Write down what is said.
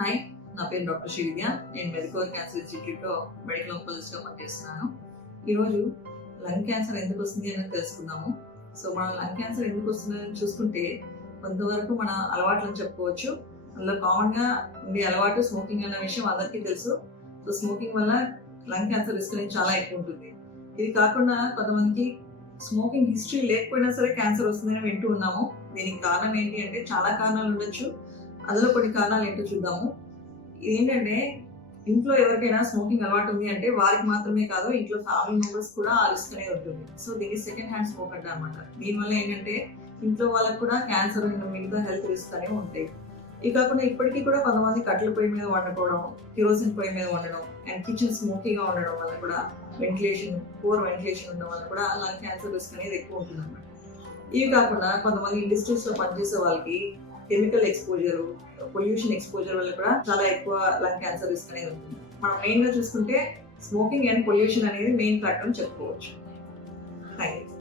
Hi, నా పేరు doctor Srividya. నేను మెడికల్ క్యాన్సర్ ఇన్స్టిట్యూట్లో మెడికల్ ఆంకాలజిస్ట్గా పనిచేస్తున్నాను. ఈరోజు లంగ్ క్యాన్సర్ ఎందుకు వస్తుంది అనేది తెలుసుకుందాము. సో మనం లంగ్ క్యాన్సర్ ఎందుకు వస్తుందని చూసుకుంటే కొంతవరకు మన అలవాట్లను చెప్పుకోవచ్చు. అందులో కామన్గా ఉండే అలవాటు స్మోకింగ్ అన్న విషయం అందరికీ తెలుసు. సో స్మోకింగ్ వల్ల లంగ్ క్యాన్సర్ రిస్క్ అనేది చాలా ఎక్కువ ఉంటుంది. ఇది కాకుండా కొంతమందికి స్మోకింగ్ హిస్టరీ లేకపోయినా సరే క్యాన్సర్ వస్తుందని వింటూ ఉన్నాము. దీనికి కారణం ఏంటి అంటే చాలా కారణాలు ఉండొచ్చు. అందులో కొన్ని కారణాలు ఏంటో చూద్దాము. ఏంటంటే ఇంట్లో ఎవరికైనా స్మోకింగ్ అలవాటు ఉంది అంటే వారికి మాత్రమే కాదు, ఇంట్లో ఫ్యామిలీ మెంబర్స్ కూడా ఆ రిస్క్ అనేది ఉంటుంది. సో దీన్ని సెకండ్ హ్యాండ్ స్మోక్ అంటారు అనమాట. దీనివల్ల ఏంటంటే ఇంట్లో వాళ్ళకు కూడా క్యాన్సర్ మిగతా హెల్త్ రిస్క్ అనేవి ఉంటాయి. ఇది కాకుండా ఇప్పటికీ కూడా కొంతమంది కట్టెల పొయ్యి మీద వండుకోవడం, కిరోసిన్ పొయ్యి మీద వండడం అండ్ కిచెన్ స్మోకీగా ఉండడం వల్ల కూడా పూర్ వెంటిలేషన్ ఉండడం వల్ల కూడా లంగ్ క్యాన్సర్ రిస్క్ అనేది ఎక్కువ ఉంటుంది అనమాట. ఇవి కాకుండా కొంతమంది ఇండస్ట్రీస్లో పనిచేసే వాళ్ళకి కెమికల్ ఎక్స్పోజర్, పొల్యూషన్ ఎక్స్పోజర్ వల్ల కూడా చాలా ఎక్కువ లంగ్ క్యాన్సర్ రిస్క్ అనేది ఉంటుంది. మనం మెయిన్గా చూసుకుంటే స్మోకింగ్ అండ్ పొల్యూషన్ అనేది మెయిన్ ఫ్యాక్టర్ అని చెప్పుకోవచ్చు. Thank you.